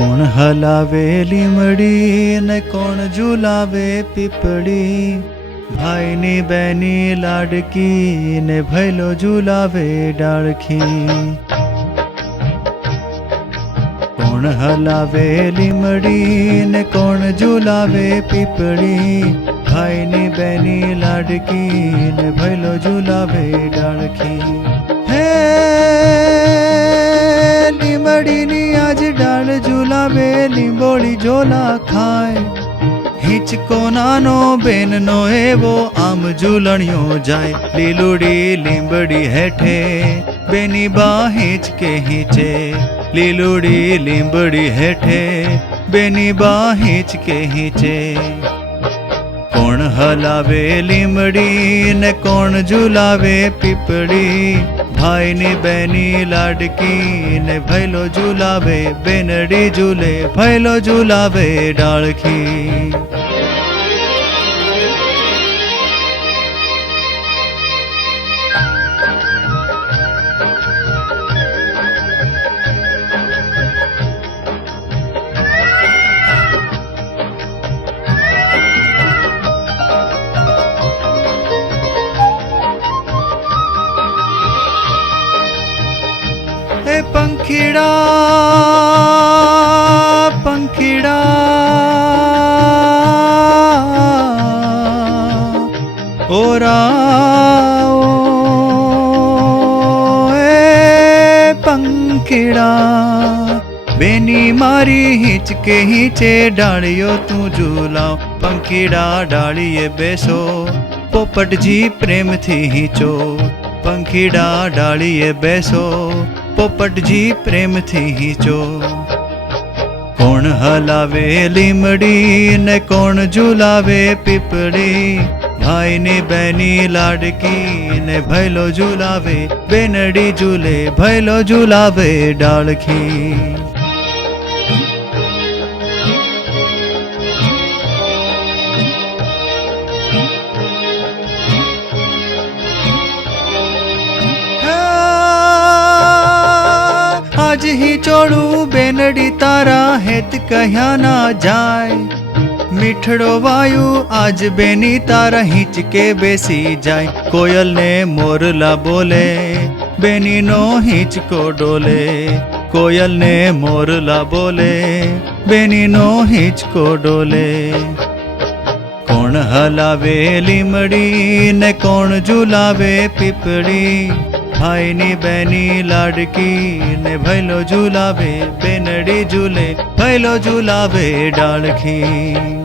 કોણ હલાવે લીમડી ને કોણ ઝુલાવે પીપળી, ભાઈની બેની લાડકી ને ભૈલો ઝુલાવે ડાળખી. કોણ હલાવે લીમડી ને કોણ ઝુલાવે પીપળી, ભાઈની બેની લાડકી ને ભૈલો ઝુલાવે ડાળખી. હે લીમડીની આજ ડાળ ઝુલાવે, લીંબોળી ઝોલા ખાય. હિંચકો નાનો બેનનો એવો આમ ઝૂલણિયો જાય. લીલુડી લીંબડી હેઠે બેની બા હિંચકે હિંચે, લીલુડી લીંબડી હેઠે બેની બા હિંચકે હિંચે. કોણ હલાવે લીમડી ને કોણ ઝુલાવે પીપળી, ભાઈની બેની લાડકી ને ભૈલો ઝુલાવે બેનડી ઝૂલે, ભૈલો ઝુલાવે ડાળખી. એ પંખીડા પંખીડા ઓરાઓ, એ પંખીડા બેની મારી હિંચકે હિંચે ડાળીઓ તું ઝૂલાવ. પંખીડા ડાળીએ બેસો પોપટજી પ્રેમથી હિંચો, પંખીડા ડાળીએ બેસો પોપટજી પ્રેમથી હિંચો. કોણ હલાવે લીમડી ને કોણ ઝુલાવે પીપળી, ભાઈની બેની લાડકી ને ભૈલો ઝુલાવે બેનડી ઝૂલે, ભૈલો ઝુલાવે ડાળખી. આજ હિંચોળું બેનડી તારા હેત કહ્યા ના જાય. મીઠડો વાયુ આજ બેની તારા હિંચકે બેસી જાય. કોયલ ને મોરલા બોલે બેનીનો હિંચકો ડોલે, કોયલ ને મોરલા બોલે બેનીનો હિંચકો ડોલે. કોણ હલાવે લીમડી ને કોણ ઝુલાવે પીપળી, ભાઈની બેની લાડકી ને ભૈલો ઝુલાવે બેનડી ઝૂલે, ભૈલો ઝુલાવે ડાળખી.